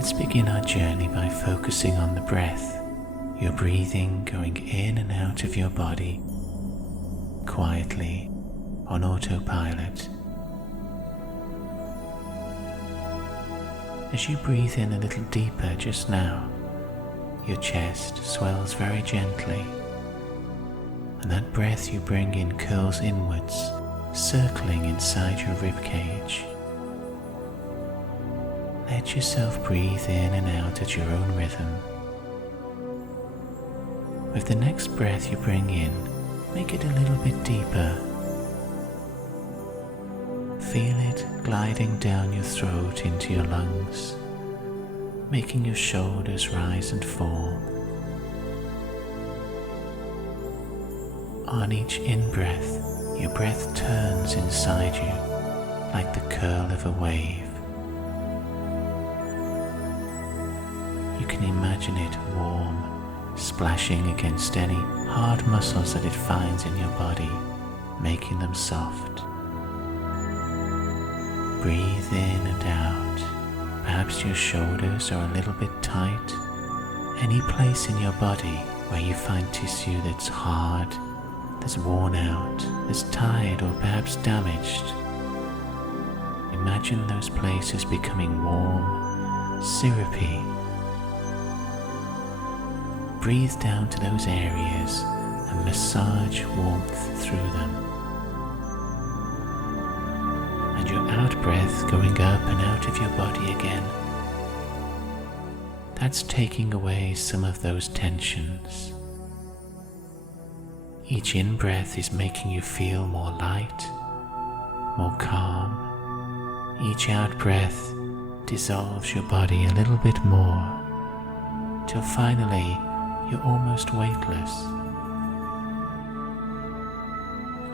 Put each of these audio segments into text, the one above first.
Let's begin our journey by focusing on the breath, your breathing going in and out of your body, quietly, on autopilot. As you breathe in a little deeper just now, your chest swells very gently, and that breath you bring in curls inwards, circling inside your rib cage. Let yourself breathe in and out at your own rhythm. With the next breath you bring in, make it a little bit deeper. Feel it gliding down your throat into your lungs, making your shoulders rise and fall. On each in-breath, your breath turns inside you like the curl of a wave. You can imagine it warm, splashing against any hard muscles that it finds in your body, making them soft. Breathe in and out. Perhaps your shoulders are a little bit tight. Any place in your body where you find tissue that's hard, that's worn out, that's tired or perhaps damaged. Imagine those places becoming warm, syrupy. Breathe down to those areas and massage warmth through them. And your out-breath going up and out of your body again. That's taking away some of those tensions. Each in-breath is making you feel more light, more calm. Each out-breath dissolves your body a little bit more, till finally you're almost weightless.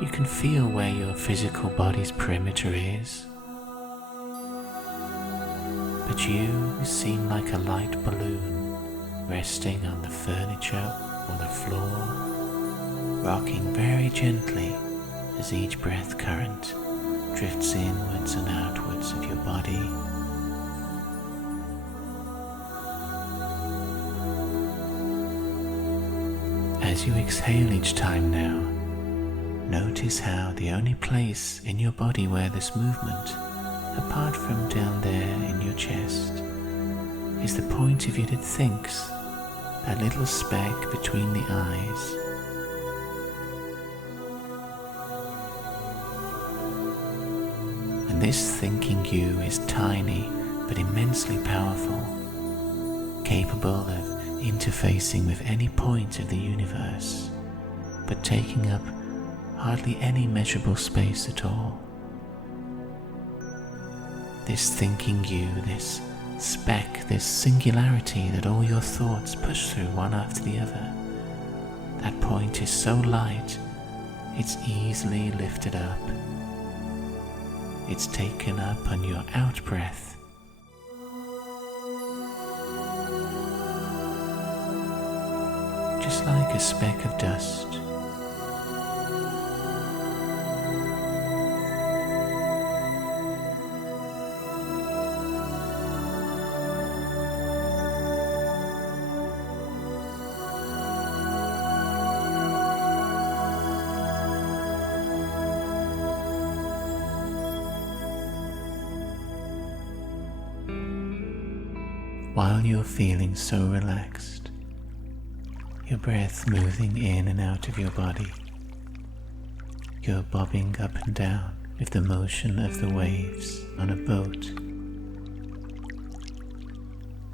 You can feel where your physical body's perimeter is, but you seem like a light balloon resting on the furniture or the floor, rocking very gently as each breath current drifts inwards and outwards of your body. As you exhale each time now, notice how the only place in your body where this movement, apart from down there in your chest, is the point of you that thinks, that little speck between the eyes. And this thinking you is tiny but immensely powerful, capable of interfacing with any point of the universe, but taking up hardly any measurable space at all. This thinking you, this speck, this singularity that all your thoughts push through one after the other, that point is so light, it's easily lifted up. It's taken up on your out-breath. Just like a speck of dust. While you're feeling so relaxed, your breath moving in and out of your body, you're bobbing up and down with the motion of the waves on a boat.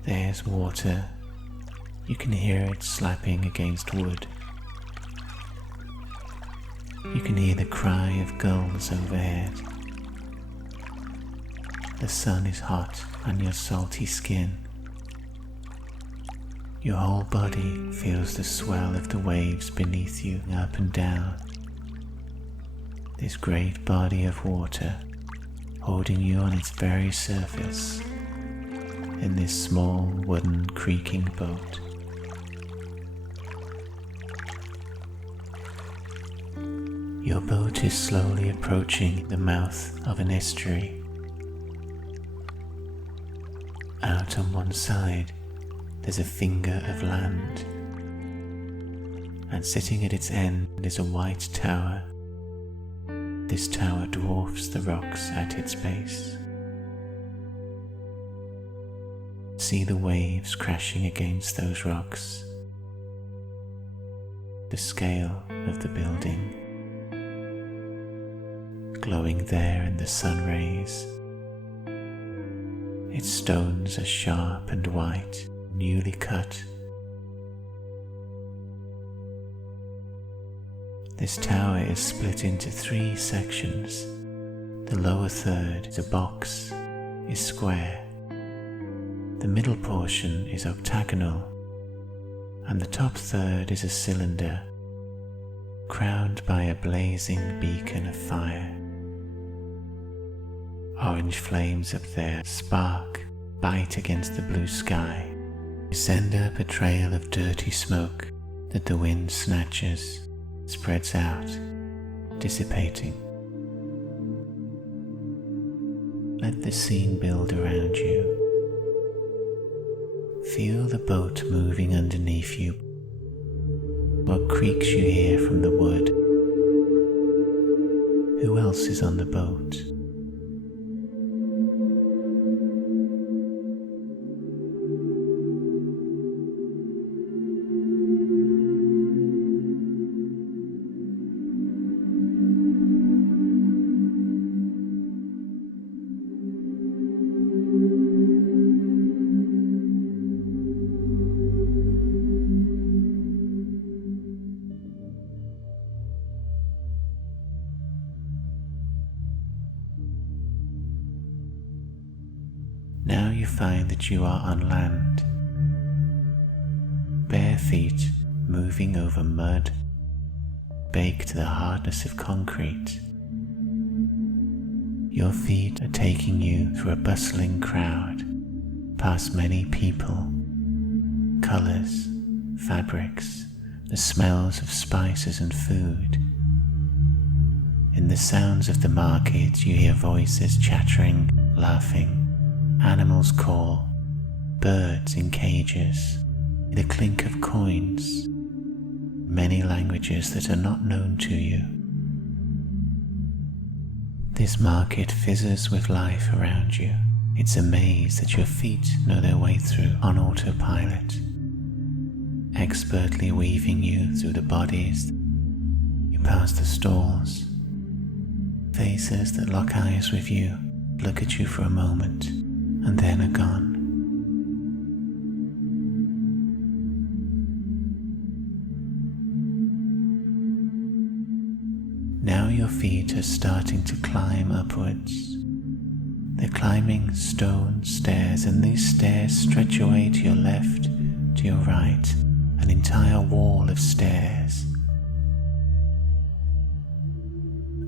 There's water, you can hear it slapping against wood. You can hear the cry of gulls overhead. The sun is hot on your salty skin. Your whole body feels the swell of the waves beneath you up and down. This great body of water holding you on its very surface in this small wooden creaking boat. Your boat is slowly approaching the mouth of an estuary. Out on one side, there's a finger of land, and sitting at its end is a white tower. This tower dwarfs the rocks at its base. See the waves crashing against those rocks. The scale of the building, glowing there in the sun rays. Its stones are sharp and white, newly cut. This tower is split into 3 sections. The lower third is a box, is square. The middle portion is octagonal, and the top third is a cylinder, crowned by a blazing beacon of fire. Orange flames up there spark, bite against the blue sky, send up a trail of dirty smoke that the wind snatches, spreads out, dissipating. Let the scene build around you. Feel the boat moving underneath you. What creaks you hear from the wood? Who else is on the boat? Now you find that you are on land, bare feet moving over mud, baked to the hardness of concrete. Your feet are taking you through a bustling crowd, past many people, colors, fabrics, the smells of spices and food. In the sounds of the market you hear voices chattering, laughing. Animals call, birds in cages, the clink of coins, many languages that are not known to you. This market fizzes with life around you. It's a maze that your feet know their way through on autopilot, expertly weaving you through the bodies. You pass the stalls, faces that lock eyes with you, look at you for a moment, and then are gone. Now your feet are starting to climb upwards. They're climbing stone stairs, and these stairs stretch away to your left, to your right, an entire wall of stairs.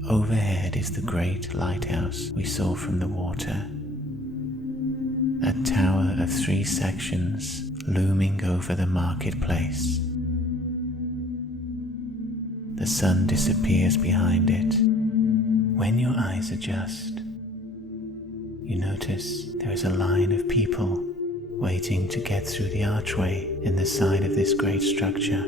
Overhead is the great lighthouse we saw from the water. A tower of 3 sections looming over the marketplace. The sun disappears behind it. When your eyes adjust, you notice there is a line of people waiting to get through the archway in the side of this great structure.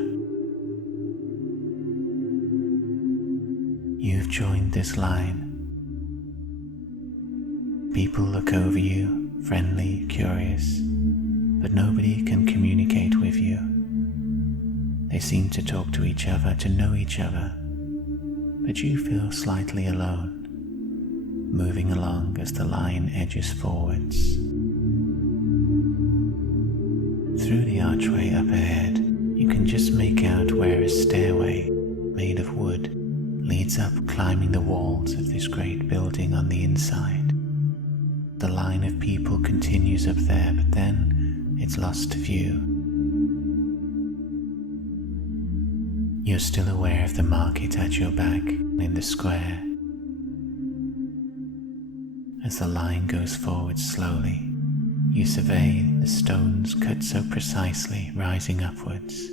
You've joined this line. People look over you, friendly, curious, but nobody can communicate with you. They seem to talk to each other, to know each other, but you feel slightly alone, moving along as the line edges forwards. Through the archway up ahead, you can just make out where a stairway made of wood leads up, climbing the walls of this great building on the inside. The line of people continues up there, but then it's lost to view. You're still aware of the market at your back in the square. As the line goes forward slowly, you survey the stones cut so precisely, rising upwards.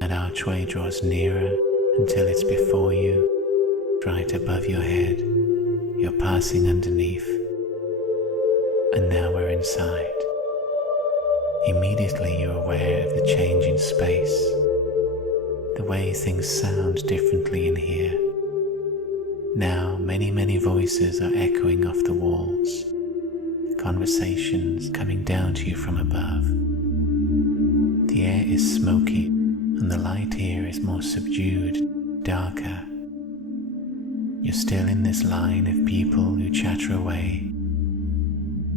That archway draws nearer until it's before you, right above your head. You're passing underneath. And now we're inside. Immediately you're aware of the change in space, the way things sound differently in here. Now many voices are echoing off the walls, conversations coming down to you from above. The air is smoky and the light here is more subdued, darker. You're still in this line of people who chatter away.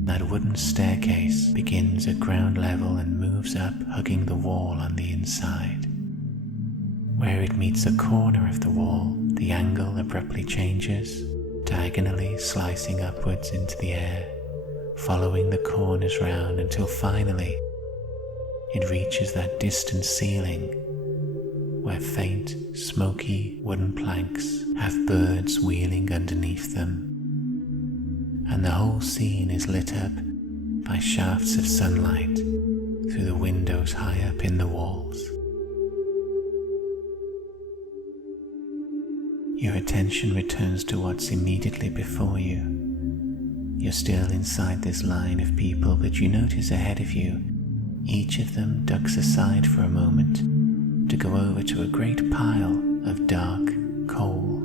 That wooden staircase begins at ground level and moves up, hugging the wall on the inside. Where it meets a corner of the wall, the angle abruptly changes, diagonally slicing upwards into the air, following the corners round until finally it reaches that distant ceiling where faint, smoky wooden planks have birds wheeling underneath them. And the whole scene is lit up by shafts of sunlight through the windows high up in the walls. Your attention returns to what's immediately before you. You're still inside this line of people, but you notice ahead of you, each of them ducks aside for a moment to go over to a great pile of dark coal,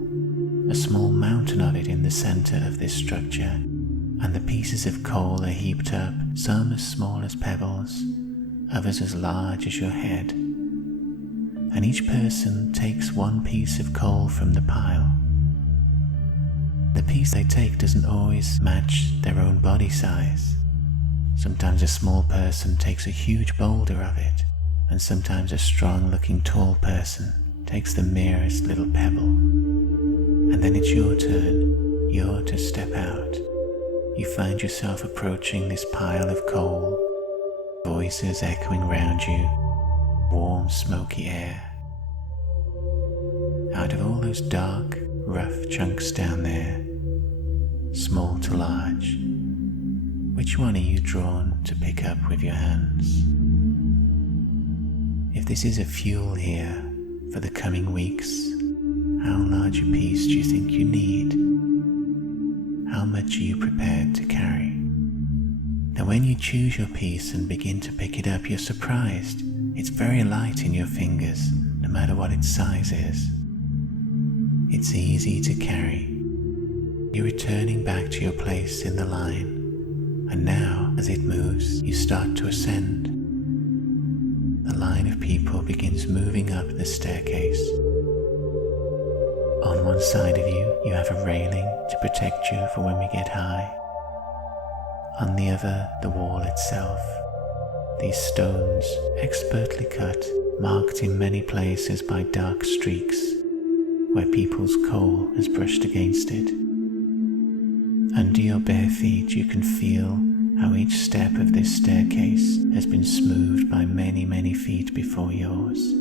a small mountain of it in the center of this structure, and the pieces of coal are heaped up, some as small as pebbles, others as large as your head. And each person takes one piece of coal from the pile. The piece they take doesn't always match their own body size. Sometimes a small person takes a huge boulder of it, and sometimes a strong-looking tall person takes the merest little pebble. And then it's your turn. You're to step out. You find yourself approaching this pile of coal, voices echoing round you, warm, smoky air. Out of all those dark, rough chunks down there, small to large, which one are you drawn to pick up with your hands? If this is a fuel here for the coming weeks, how large a piece do you think you need? How much are you prepared to carry? Now when you choose your piece and begin to pick it up, you're surprised. It's very light in your fingers, no matter what its size is. It's easy to carry. You're returning back to your place in the line, and now, as it moves, you start to ascend. The line of people begins moving up the staircase. On one side of you, you have a railing to protect you for when we get high. On the other, the wall itself. These stones, expertly cut, marked in many places by dark streaks, where people's coal has brushed against it. Under your bare feet you can feel how each step of this staircase has been smoothed by many feet before yours.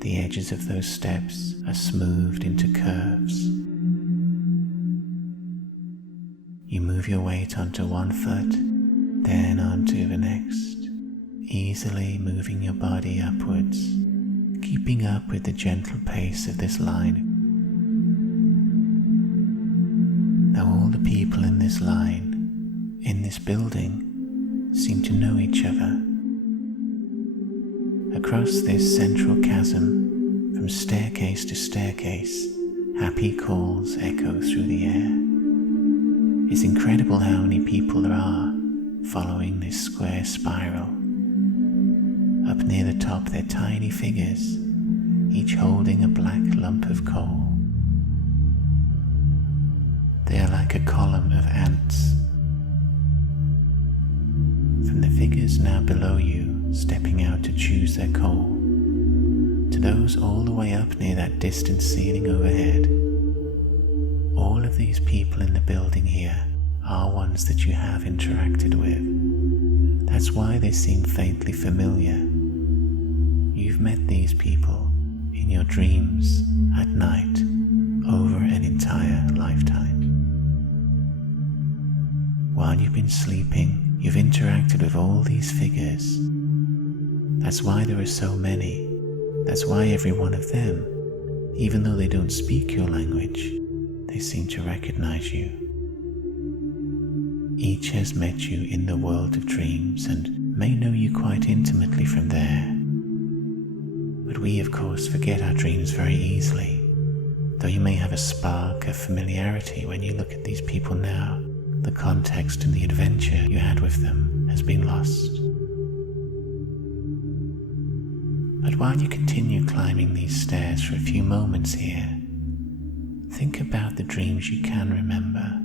The edges of those steps are smoothed into curves. You move your weight onto one foot, then onto the next, easily moving your body upwards, keeping up with the gentle pace of this line. Now all the people in this line, in this building, seem to know each other. Across this central chasm, from staircase to staircase, happy calls echo through the air. It's incredible how many people there are following this square spiral. Up near the top, they're tiny figures, each holding a black lump of coal. They are like a column of ants. From the figures now below you, stepping out to choose their coal, to those all the way up near that distant ceiling overhead, all of these people in the building here are ones that you have interacted with. That's why they seem faintly familiar. You've met these people in your dreams at night over an entire lifetime. While you've been sleeping, you've interacted with all these figures. That's why there are so many. That's why every one of them, even though they don't speak your language, they seem to recognize you. Each has met you in the world of dreams and may know you quite intimately from there. But we, of course, forget our dreams very easily. Though you may have a spark of familiarity when you look at these people now, the context and the adventure you had with them has been lost. But while you continue climbing these stairs for a few moments here, think about the dreams you can remember,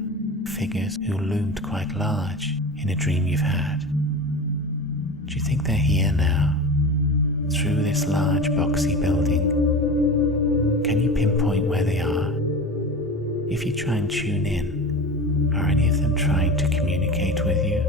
figures who loomed quite large in a dream you've had. Do you think they're here now, through this large boxy building? Can you pinpoint where they are? If you try and tune in, are any of them trying to communicate with you?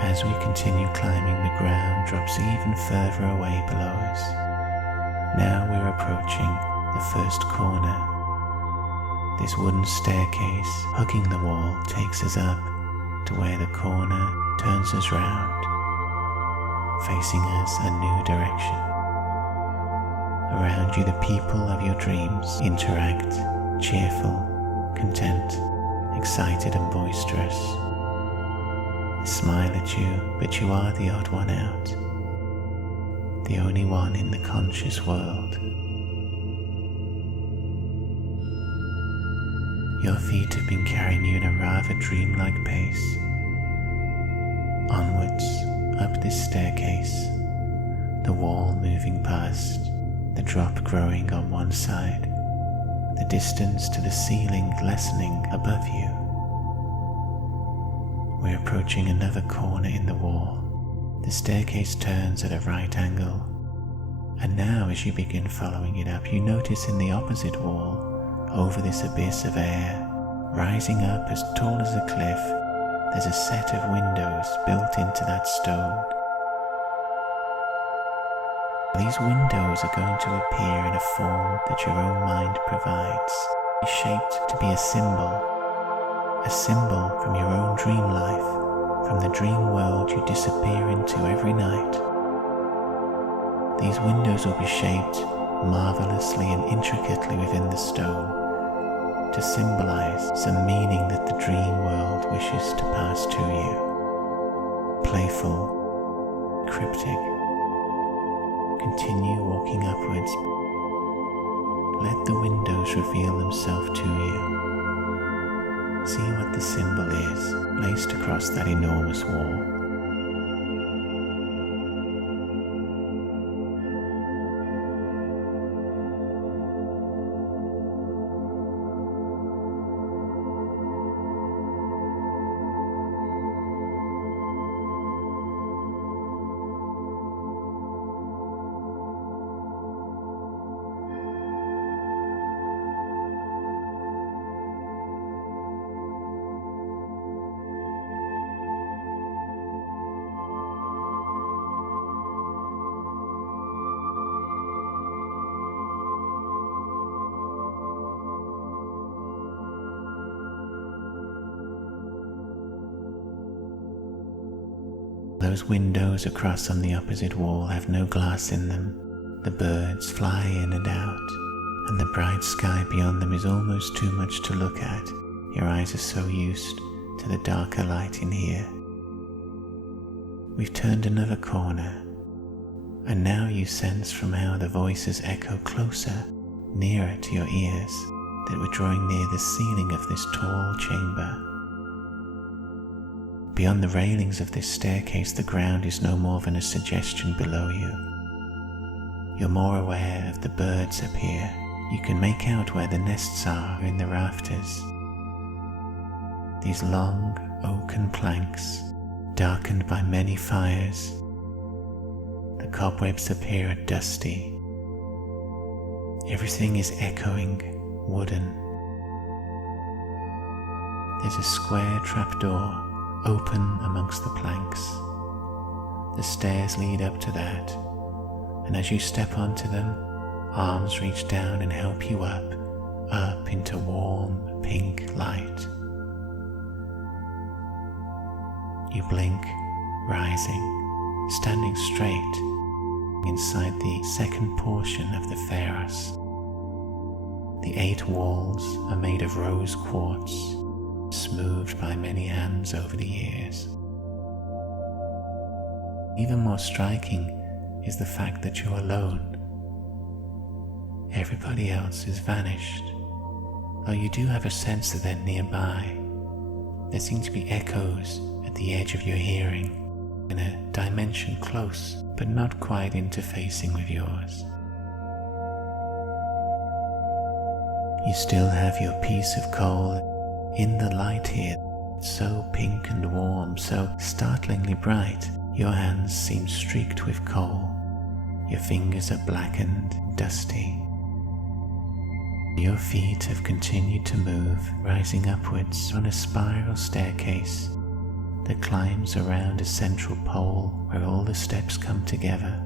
As we continue climbing, the ground drops even further away below us. Now we're approaching the first corner. This wooden staircase hugging the wall takes us up to where the corner turns us round, facing us a new direction. Around you, the people of your dreams interact, cheerful, content, excited and boisterous. Smile at you, but you are the odd one out, the only one in the conscious world. Your feet have been carrying you in a rather dreamlike pace. Onwards, up this staircase, the wall moving past, the drop growing on one side, the distance to the ceiling lessening above you. We're approaching another corner in the wall. The staircase turns at a right angle, and now as you begin following it up, you notice in the opposite wall, over this abyss of air, rising up as tall as a cliff, there's a set of windows built into that stone. These windows are going to appear in a form that your own mind provides, shaped to be a symbol from your own dream life, from the dream world you disappear into every night. These windows will be shaped marvelously and intricately within the stone to symbolize some meaning that the dream world wishes to pass to you. Playful, cryptic. Continue walking upwards. Let the windows reveal themselves to you. See what the symbol is placed across that enormous wall. Those windows across on the opposite wall have no glass in them. The birds fly in and out, and the bright sky beyond them is almost too much to look at. Your eyes are so used to the darker light in here. We've turned another corner, and now you sense from how the voices echo closer, nearer to your ears, that we're drawing near the ceiling of this tall chamber. Beyond the railings of this staircase, the ground is no more than a suggestion below you. You're more aware of the birds up here. You can make out where the nests are in the rafters. These long oaken planks, darkened by many fires. The cobwebs up here are dusty. Everything is echoing, wooden. There's a square trapdoor open amongst the planks. The stairs lead up to that, and as you step onto them, arms reach down and help you up into warm pink light. You blink, rising, standing straight inside the second portion of the Pharos. The 8 walls are made of rose quartz, smoothed by many hands over the years. Even more striking is the fact that you're alone. Everybody else has vanished, though you do have a sense that they're nearby. There seem to be echoes at the edge of your hearing, in a dimension close but not quite interfacing with yours. You still have your piece of coal in the light here, so pink and warm, so startlingly bright. Your hands seem streaked with coal. Your fingers are blackened, dusty. Your feet have continued to move, rising upwards on a spiral staircase that climbs around a central pole where all the steps come together.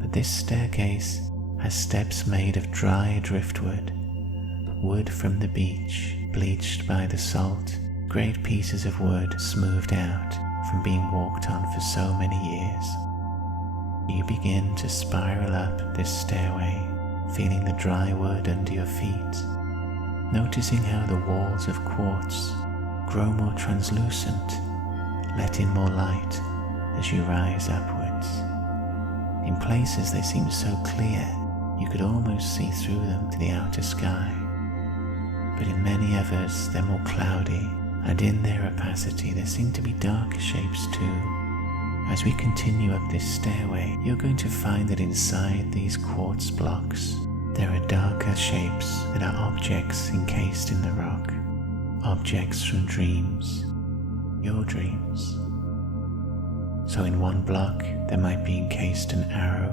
But this staircase has steps made of dry driftwood, wood from the beach, bleached by the salt, great pieces of wood smoothed out from being walked on for so many years. You begin to spiral up this stairway, feeling the dry wood under your feet, noticing how the walls of quartz grow more translucent, let in more light as you rise upwards. In places they seem so clear, you could almost see through them to the outer sky. But in many others they're more cloudy, and in their opacity there seem to be darker shapes too. As we continue up this stairway, you're going to find that inside these quartz blocks there are darker shapes that are objects encased in the rock. Objects from dreams, your dreams. So in one block there might be encased an arrow,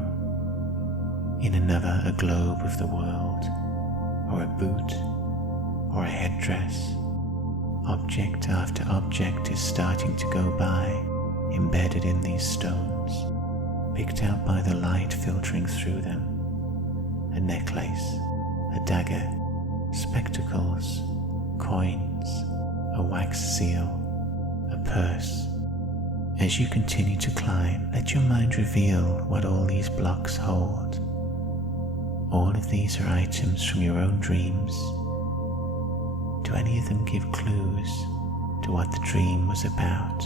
in another a globe of the world, or a boot, or a headdress. Object after object is starting to go by, embedded in these stones, picked out by the light filtering through them. A necklace, a dagger, spectacles, coins, a wax seal, a purse. As you continue to climb, let your mind reveal what all these blocks hold. All of these are items from your own dreams. Do any of them give clues to what the dream was about?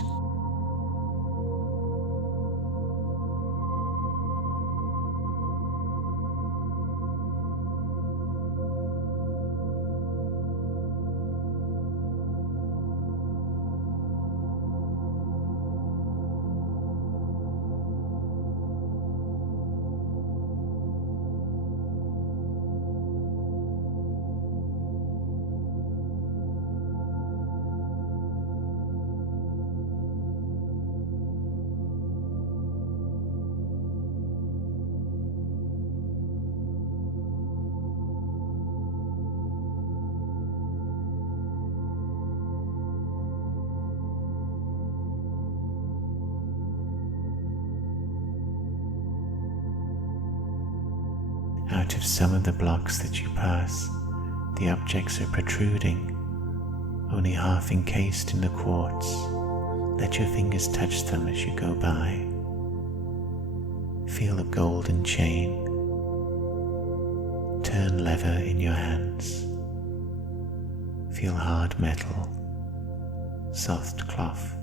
Out of some of the blocks that you pass, the objects are protruding, only half encased in the quartz. Let your fingers touch them as you go by. Feel a golden chain. Turn lever in your hands. Feel hard metal, soft cloth.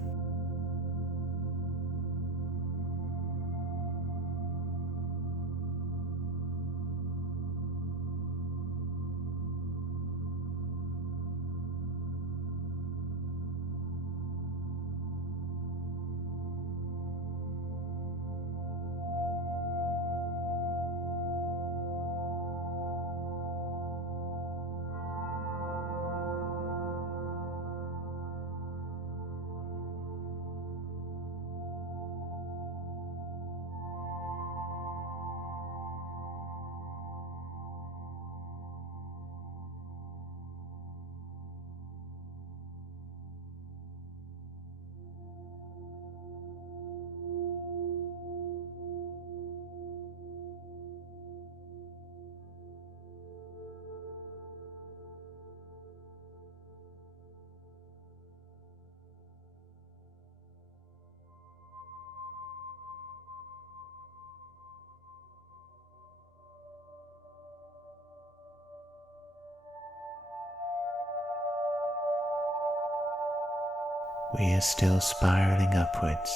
We are still spiraling upwards.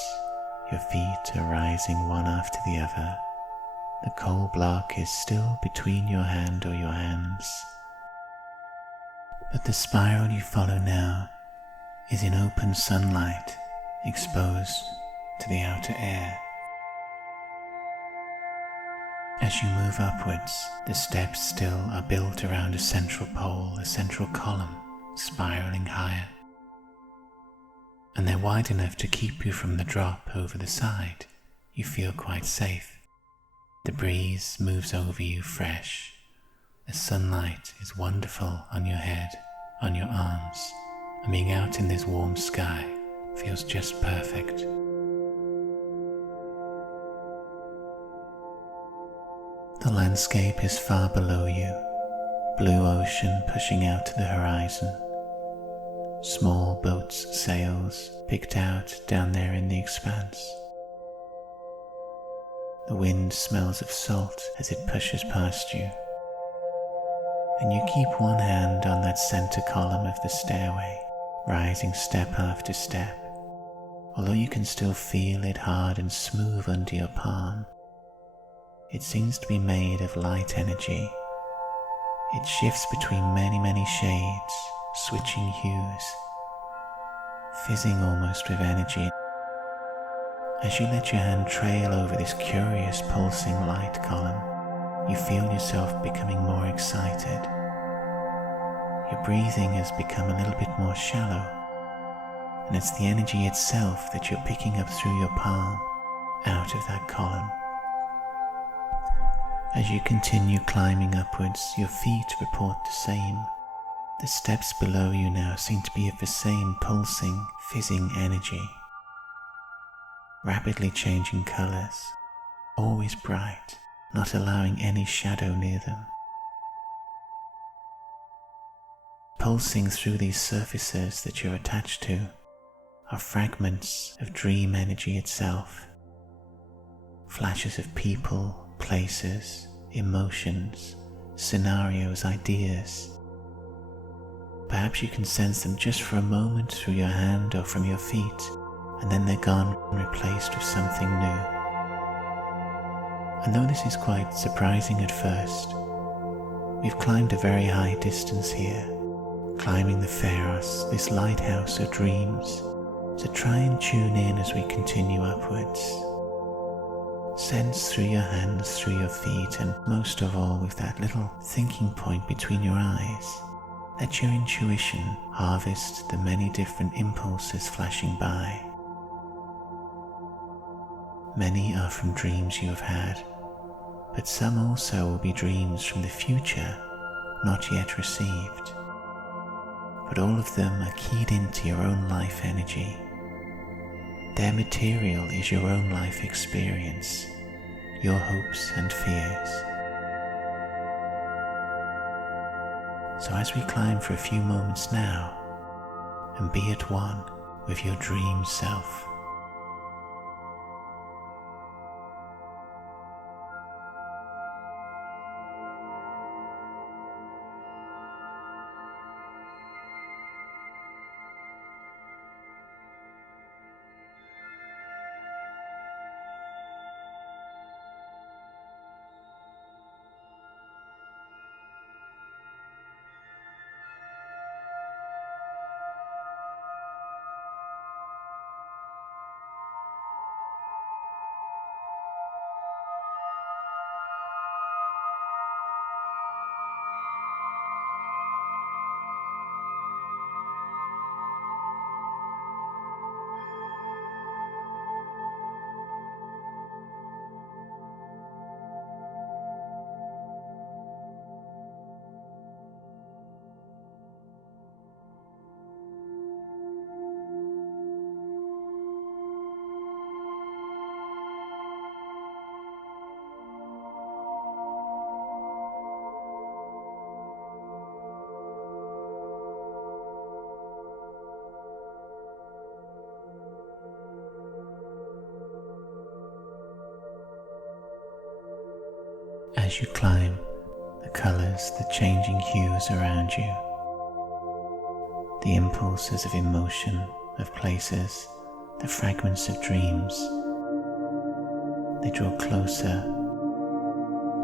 Your feet are rising one after the other. The coal block is still between your hand or your hands. But the spiral you follow now is in open sunlight, exposed to the outer air. As you move upwards, the steps still are built around a central pole, a central column, spiraling higher. And they're wide enough to keep you from the drop over the side. You feel quite safe. The breeze moves over you fresh. The sunlight is wonderful on your head, on your arms, and being out in this warm sky feels just perfect. The landscape is far below you, blue ocean pushing out to the horizon. Small boats' sails picked out down there in the expanse. The wind smells of salt as it pushes past you, and you keep one hand on that center column of the stairway, rising step after step, although you can still feel it hard and smooth under your palm. It seems to be made of light energy. It shifts between many shades, switching hues, fizzing almost with energy. As you let your hand trail over this curious pulsing light column, you feel yourself becoming more excited. Your breathing has become a little bit more shallow, and it's the energy itself that you're picking up through your palm, out of that column. As you continue climbing upwards, your feet report the same. The steps below you now seem to be of the same pulsing, fizzing energy. Rapidly changing colors, always bright, not allowing any shadow near them. Pulsing through these surfaces that you're attached to are fragments of dream energy itself. Flashes of people, places, emotions, scenarios, ideas. Perhaps you can sense them just for a moment through your hand or from your feet, and then they're gone and replaced with something new. And though this is quite surprising at first, we've climbed a very high distance here, climbing the Pharos, this lighthouse of dreams, so try and tune in as we continue upwards. Sense through your hands, through your feet, and most of all with that little thinking point between your eyes. Let your intuition harvest the many different impulses flashing by. Many are from dreams you have had, but some also will be dreams from the future, not yet received. But all of them are keyed into your own life energy. Their material is your own life experience, your hopes and fears. So as we climb for a few moments now, and be at one with your dream self. As you climb, the colors, the changing hues around you, the impulses of emotion of places, the fragments of dreams. They draw closer.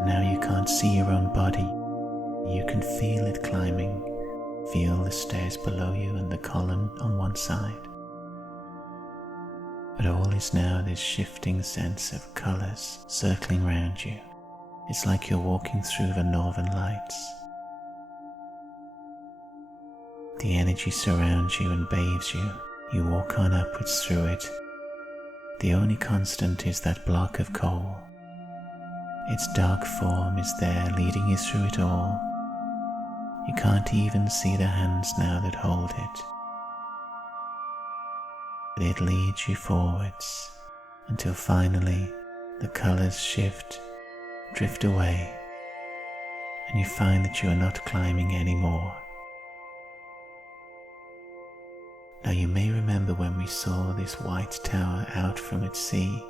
Now you can't see your own body. You can feel it climbing. Feel the stairs below you and the column on one side. But all is now this shifting sense of colours circling round you. It's like you're walking through the northern lights. The energy surrounds you and bathes you. You walk on upwards through it. The only constant is that block of coal. Its dark form is there leading you through it all. You can't even see the hands now that hold it. But it leads you forwards until finally the colours shift, drift away, and you find that you are not climbing anymore. Now you may remember when we saw this white tower out from its sea.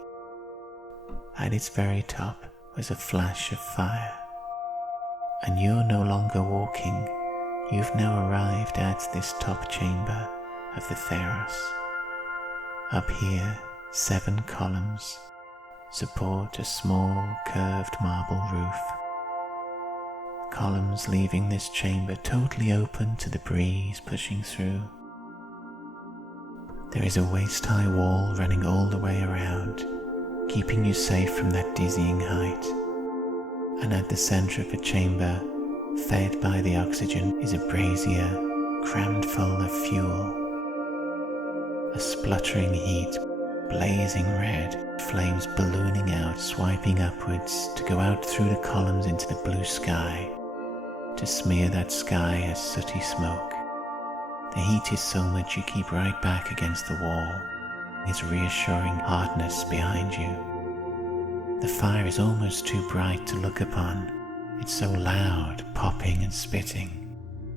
At its very top was a flash of fire. And you're no longer walking. You've now arrived at this top chamber of the Pharos. Up here, 7 columns support a small curved marble roof. Columns leaving this chamber totally open to the breeze pushing through. There is a waist-high wall running all the way around, keeping you safe from that dizzying height. And at the center of the chamber, fed by the oxygen, is a brazier crammed full of fuel. A spluttering heat, blazing red, flames ballooning out, swiping upwards to go out through the columns into the blue sky, to smear that sky as sooty smoke. The heat is so much you keep right back against the wall, its reassuring hardness behind you. The fire is almost too bright to look upon. It's so loud, popping and spitting.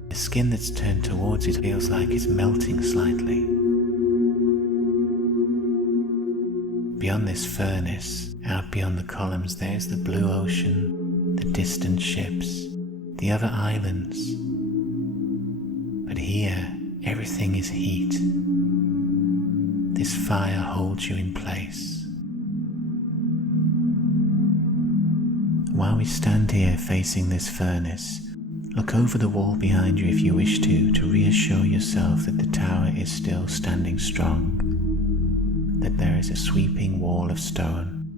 The skin that's turned towards it feels like it's melting slightly. Beyond this furnace, out beyond the columns, there's the blue ocean, the distant ships, the other islands. But here, everything is heat. This fire holds you in place. While we stand here facing this furnace, look over the wall behind you if you wish to reassure yourself that the tower is still standing strong, that there is a sweeping wall of stone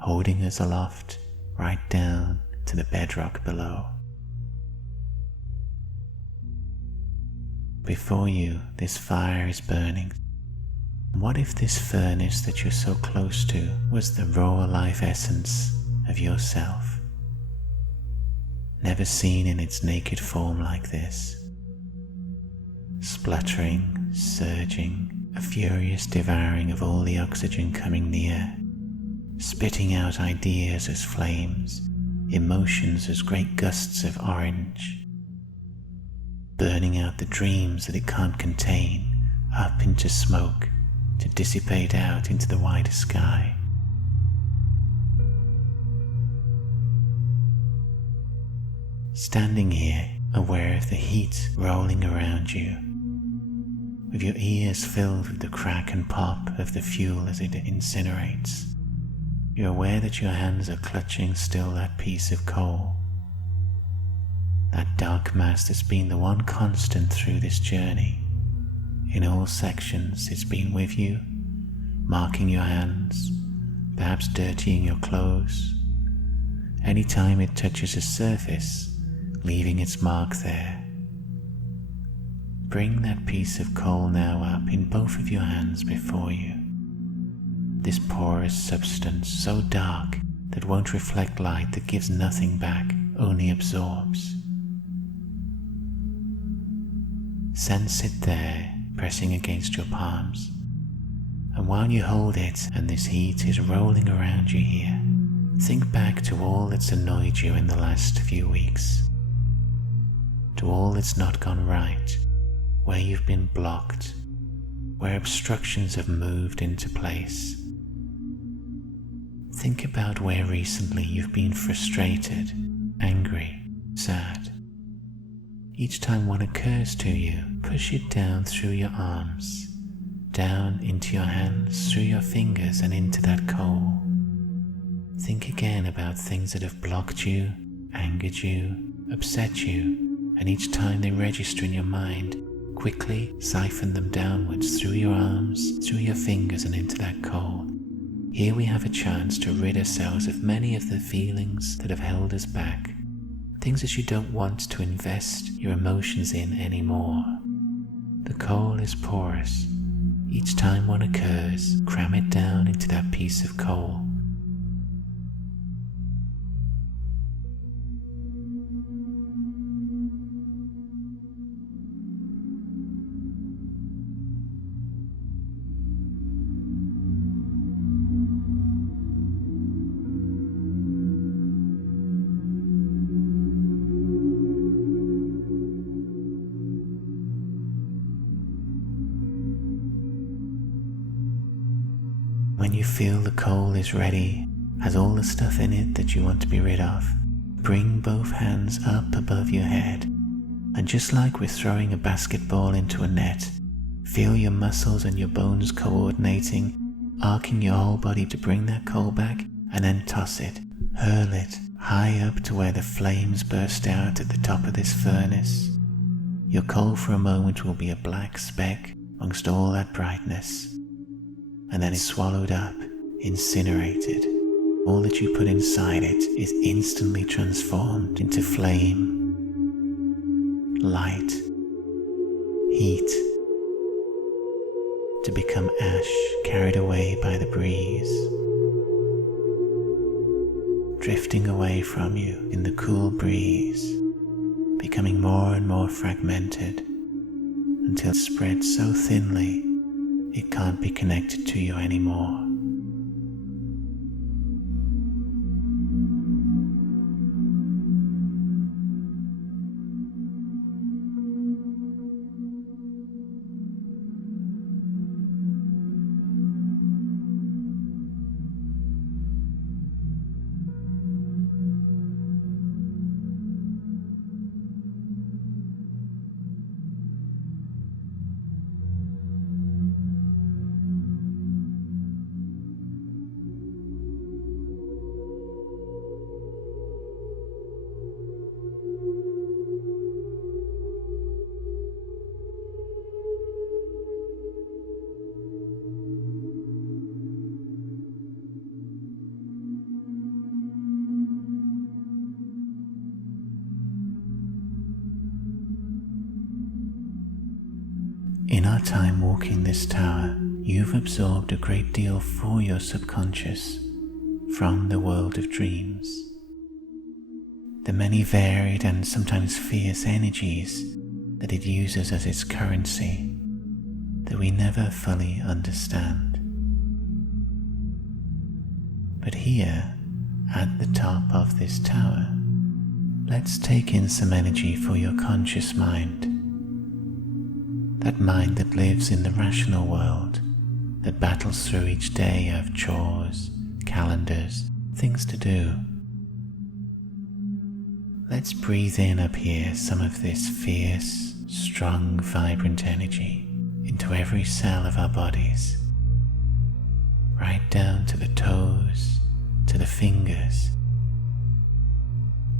holding us aloft right down to the bedrock below. Before you, this fire is burning. What if this furnace that you're so close to was the raw life essence of yourself, never seen in its naked form like this, spluttering, surging, a furious devouring of all the oxygen coming near, spitting out ideas as flames, emotions as great gusts of orange, burning out the dreams that it can't contain up into smoke to dissipate out into the wider sky. Standing here, aware of the heat rolling around you, with your ears filled with the crack and pop of the fuel as it incinerates, you're aware that your hands are clutching still that piece of coal, that dark mass that's been the one constant through this journey. In all sections, it's been with you, marking your hands, perhaps dirtying your clothes. Any time it touches a surface, leaving its mark there. Bring that piece of coal now up in both of your hands before you. This porous substance, so dark that won't reflect light, that gives nothing back, only absorbs. Sense it there, pressing against your palms. And while you hold it and this heat is rolling around you here, think back to all that's annoyed you in the last few weeks. To all that's not gone right, where you've been blocked, where obstructions have moved into place. Think about where recently you've been frustrated, angry, sad. Each time one occurs to you, push it down through your arms, down into your hands, through your fingers and into that coal. Think again about things that have blocked you, angered you, upset you, and each time they register in your mind, quickly siphon them downwards through your arms, through your fingers and into that coal. Here we have a chance to rid ourselves of many of the feelings that have held us back, things that you don't want to invest your emotions in anymore. The coal is porous. Each time one occurs, cram it down into that piece of coal. When you feel the coal is ready, has all the stuff in it that you want to be rid of, bring both hands up above your head, and just like we're throwing a basketball into a net, feel your muscles and your bones coordinating, arcing your whole body to bring that coal back, and then toss it, hurl it high up to where the flames burst out at the top of this furnace. Your coal for a moment will be a black speck amongst all that brightness, and then it's swallowed up, incinerated. All that you put inside it is instantly transformed into flame, light, heat, to become ash carried away by the breeze, drifting away from you in the cool breeze, becoming more and more fragmented until it spreads so thinly it can't be connected to you anymore. In our time walking this tower, you've absorbed a great deal for your subconscious from the world of dreams. The many varied and sometimes fierce energies that it uses as its currency that we never fully understand. But here, at the top of this tower, let's take in some energy for your conscious mind. That mind that lives in the rational world, that battles through each day of chores, calendars, things to do. Let's breathe in up here some of this fierce, strong, vibrant energy into every cell of our bodies, right down to the toes, to the fingers,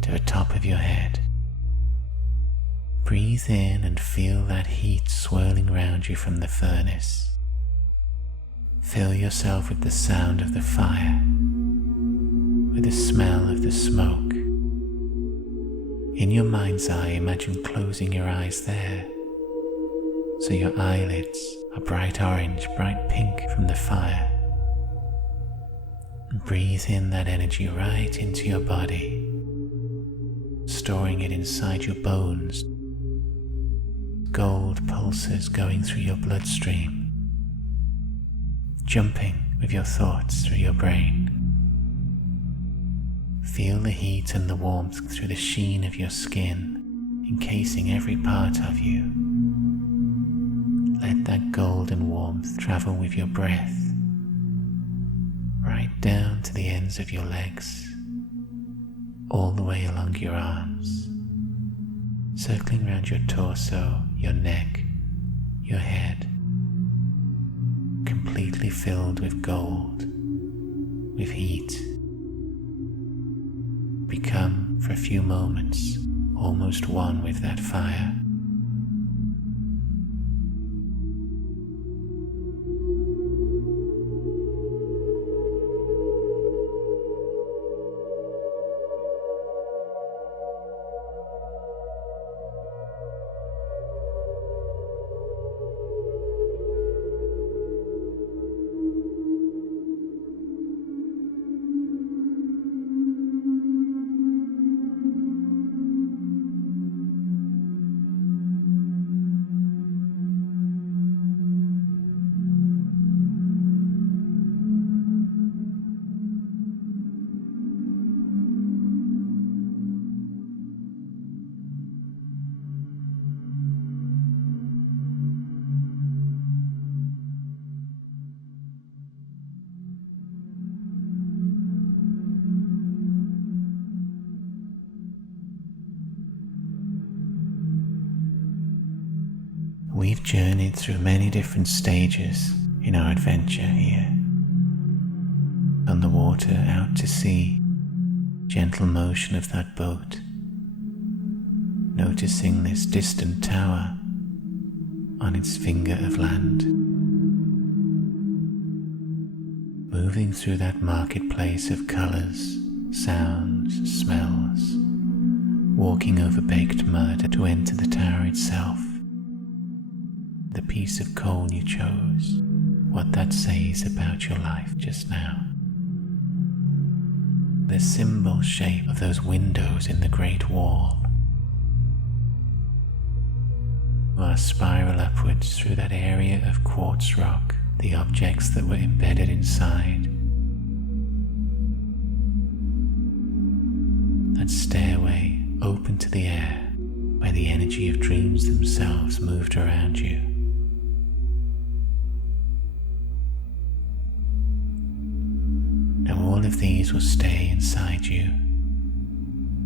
to the top of your head. Breathe in and feel that heat swirling around you from the furnace. Fill yourself with the sound of the fire, with the smell of the smoke. In your mind's eye, imagine closing your eyes there, so your eyelids are bright orange, bright pink from the fire. And breathe in that energy right into your body, storing it inside your bones. Gold pulses going through your bloodstream, jumping with your thoughts through your brain. Feel the heat and the warmth through the sheen of your skin, encasing every part of you. Let that golden warmth travel with your breath, right down to the ends of your legs, all the way along your arms, circling around your torso, your neck, your head, completely filled with gold, with heat. Become, for a few moments, almost one with that fire. We've journeyed through many different stages in our adventure here. On the water out to sea, gentle motion of that boat, noticing this distant tower on its finger of land. Moving through that marketplace of colours, sounds, smells, walking over baked mud to enter the tower itself. The piece of coal you chose, what that says about your life just now. The symbol shape of those windows in the Great Wall. You are spiral upwards through that area of quartz rock, the objects that were embedded inside. That stairway open to the air, where the energy of dreams themselves moved around you. Now all of these will stay inside you.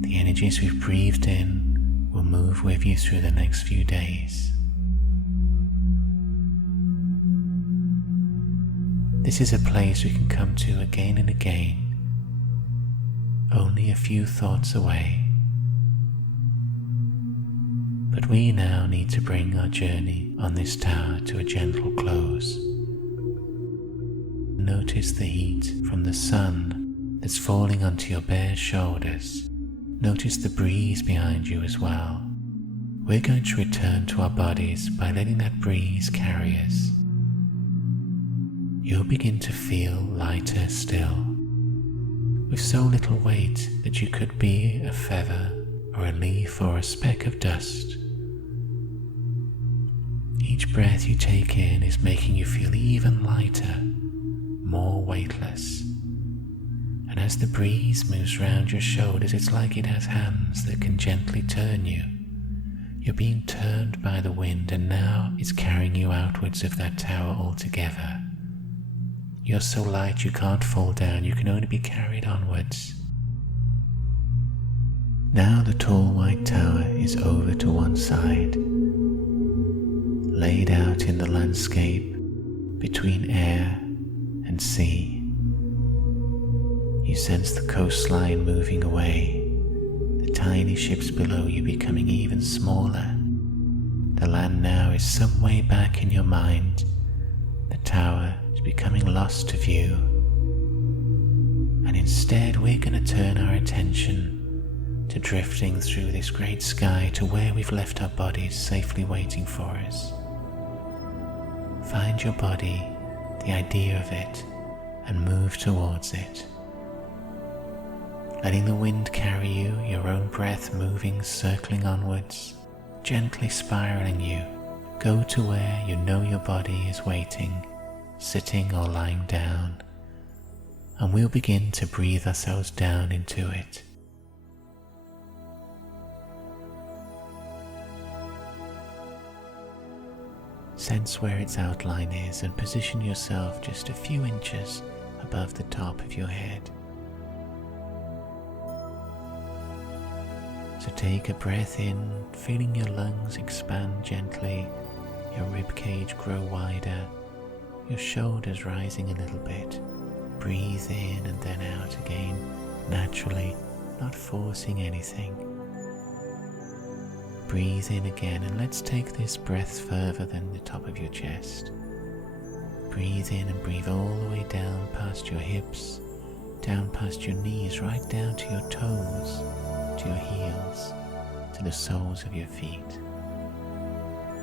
The energies we've breathed in will move with you through the next few days. This is a place we can come to again and again, only a few thoughts away. But we now need to bring our journey on this tower to a gentle close. Notice the heat from the sun that's falling onto your bare shoulders. Notice the breeze behind you as well. We're going to return to our bodies by letting that breeze carry us. You'll begin to feel lighter still, with so little weight that you could be a feather or a leaf or a speck of dust. Each breath you take in is making you feel even lighter, more weightless. And as the breeze moves round your shoulders, it's like it has hands that can gently turn you. You're being turned by the wind, and now it's carrying you outwards of that tower altogether. You're so light you can't fall down, you can only be carried onwards. Now the tall white tower is over to one side, laid out in the landscape between air and sea. You sense the coastline moving away, the tiny ships below you becoming even smaller. The land now is some way back in your mind. The tower is becoming lost to view. And instead we're going to turn our attention to drifting through this great sky to where we've left our bodies safely waiting for us. Find your body, the idea of it, and move towards it. Letting the wind carry you, your own breath moving, circling onwards, gently spiraling you. Go to where you know your body is waiting, sitting or lying down, and we'll begin to breathe ourselves down into it. Sense where its outline is and position yourself just a few inches above the top of your head. So take a breath in, feeling your lungs expand gently, your ribcage grow wider, your shoulders rising a little bit. Breathe in and then out again, naturally, not forcing anything. Breathe in again, and let's take this breath further than the top of your chest. Breathe in and breathe all the way down past your hips, down past your knees, right down to your toes, to your heels, to the soles of your feet.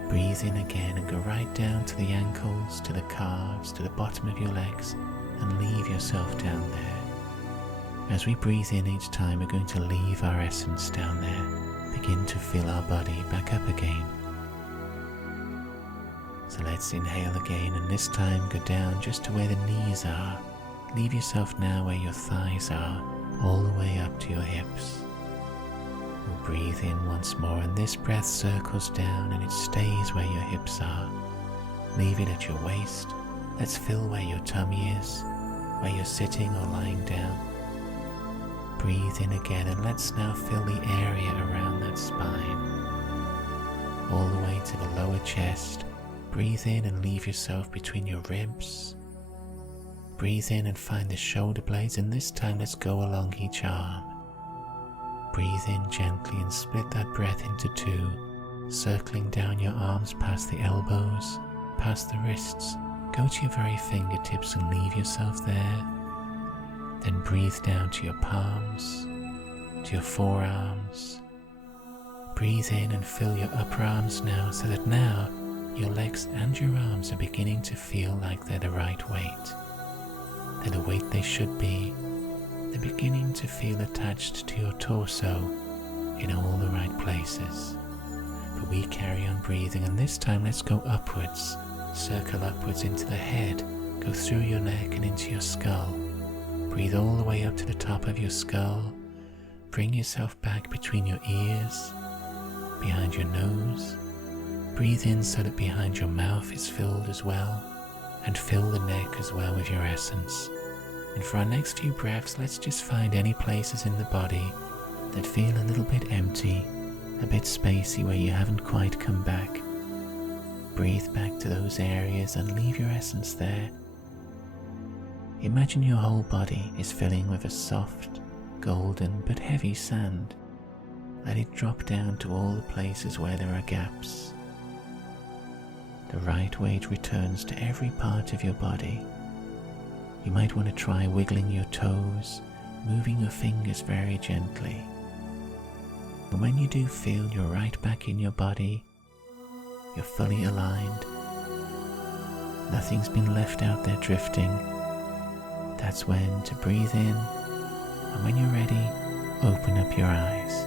Breathe in again and go right down to the ankles, to the calves, to the bottom of your legs, and leave yourself down there. As we breathe in each time, we're going to leave our essence down there, begin to fill our body back up again. So let's inhale again, and this time go down just to where the knees are. Leave yourself now where your thighs are, all the way up to your hips. We'll breathe in once more, and this breath circles down and it stays where your hips are. Leave it at your waist. Let's fill where your tummy is, where you're sitting or lying down. Breathe in again, and let's now fill the area around that spine, all the way to the lower chest. Breathe in and leave yourself between your ribs. Breathe in and find the shoulder blades, and this time let's go along each arm. Breathe in gently and split that breath into two, circling down your arms past the elbows, past the wrists. Go to your very fingertips and leave yourself there. Then breathe down to your palms, to your forearms. Breathe in and fill your upper arms now, so that now your legs and your arms are beginning to feel like they're the right weight. They're the weight they should be. They're beginning to feel attached to your torso in all the right places. But we carry on breathing, and this time let's go upwards. Circle upwards into the head, go through your neck and into your skull. Breathe all the way up to the top of your skull. Bring yourself back between your ears, behind your nose. Breathe in so that behind your mouth is filled as well, and fill the neck as well with your essence. And for our next few breaths, let's just find any places in the body that feel a little bit empty, a bit spacey, where you haven't quite come back. Breathe back to those areas and leave your essence there. Imagine your whole body is filling with a soft, golden but heavy sand. Let it drop down to all the places where there are gaps. The right weight returns to every part of your body. You might want to try wiggling your toes, moving your fingers very gently. And when you do feel you're right back in your body, you're fully aligned, nothing's been left out there drifting, that's when to breathe in, and when you're ready, open up your eyes.